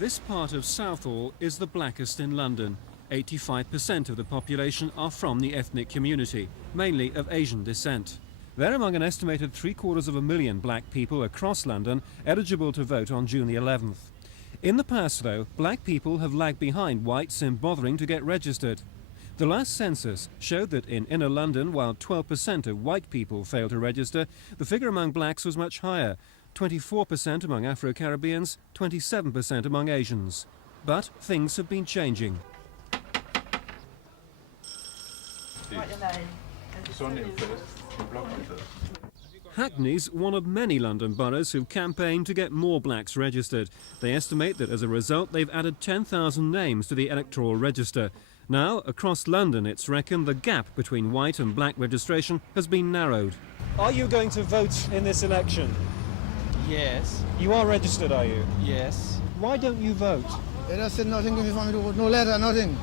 This part of Southall is the blackest in London. 85% of the population are from the ethnic community, mainly of Asian descent. They're among an estimated 750,000 black people across London eligible to vote on June the 11th. In the past, though, black people have lagged behind whites in bothering to get registered. The last census showed that in inner London, while 12% of white people failed to register, the figure among blacks was much higher. 24% among Afro-Caribbeans, 27% among Asians. But things have been changing. Hackney's one of many London boroughs who've campaigned to get more blacks registered. They estimate that as a result they've added 10,000 names to the electoral register. Now, across London, it's reckoned the gap between white and black registration has been narrowed. Are you going to vote in this election? Yes. You are registered, are you? Yes. Why don't you vote? They just said nothing to me for me to vote, no letter, nothing.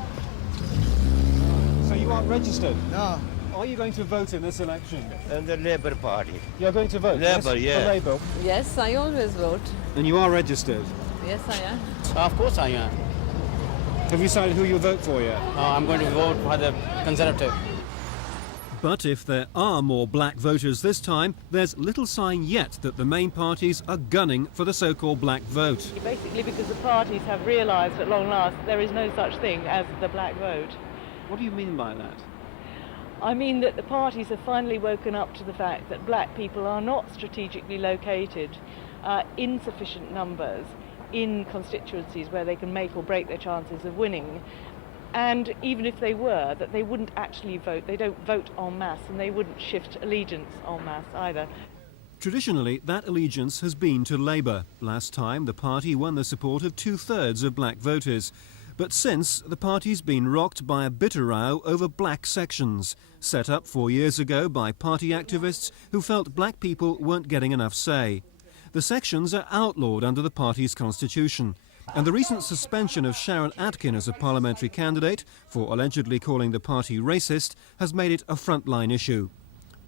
So you aren't registered? No. Are you going to vote in this election? And the Labour Party. You're going to vote? Labour, yes? yeah. For Labour? Yes, I always vote. And you are registered? Yes, I am. Of course I am. Have you decided who you'll vote for yet? I'm going to vote for the Conservative. But if there are more black voters this time, there's little sign yet that the main parties are gunning for the so-called black vote. Basically because the parties have realised at long last there is no such thing as the black vote. What do you mean by that? I mean that the parties have finally woken up to the fact that black people are not strategically located in sufficient numbers in constituencies where they can make or break their chances of winning. And even if they were, that they wouldn't actually vote. They don't vote en masse, and they wouldn't shift allegiance en masse either. Traditionally, that allegiance has been to Labour. Last time, the party won the support of 2/3 of black voters. But since, the party's been rocked by a bitter row over black sections, set up 4 years ago by party activists who felt black people weren't getting enough say. The sections are outlawed under the party's constitution. And the recent suspension of Sharon Atkin as a parliamentary candidate for allegedly calling the party racist has made it a frontline issue.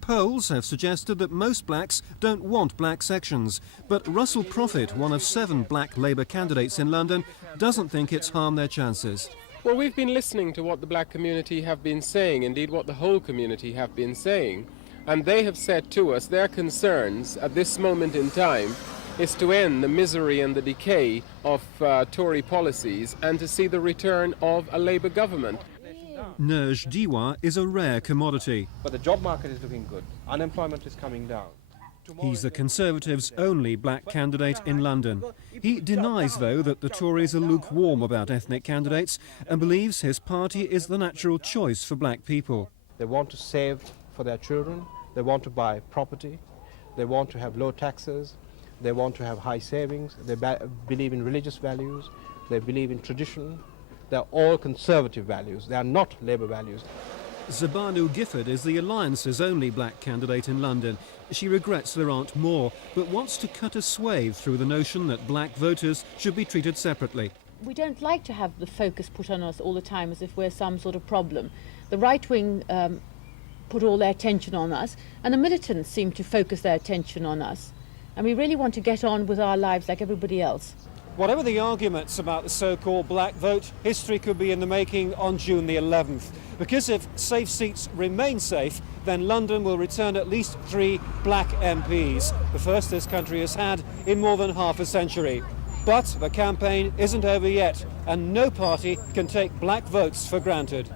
Polls have suggested that most blacks don't want black sections, but Russell Prophet, one of 7 black Labour candidates in London, doesn't think it's harmed their chances. Well, we've been listening to what the black community have been saying, indeed what the whole community have been saying, and they have said to us their concerns at this moment in time is to end the misery and the decay of Tory policies and to see the return of a Labour government. Nerj Diwa is a rare commodity. But the job market is looking good. Unemployment is coming down. He's the Conservatives' only black candidate in London. He denies, though, that the Tories are lukewarm about ethnic candidates and believes his party is the natural choice for black people. They want to save for their children. They want to buy property. They want to have low taxes. They want to have high savings. They believe in religious values. They believe in tradition. They're all conservative values. They are not Labour values. Zabanu Gifford is the Alliance's only black candidate in London. She regrets there aren't more, but wants to cut a swathe through the notion that black voters should be treated separately. We don't like to have the focus put on us all the time as if we're some sort of problem. The right wing put all their attention on us, and the militants seem to focus their attention on us. And we really want to get on with our lives like everybody else. Whatever the arguments about the so-called black vote, history could be in the making on June the 11th. Because if safe seats remain safe, then London will return at least 3 black MPs, the first this country has had in more than half a century. But the campaign isn't over yet, and no party can take black votes for granted.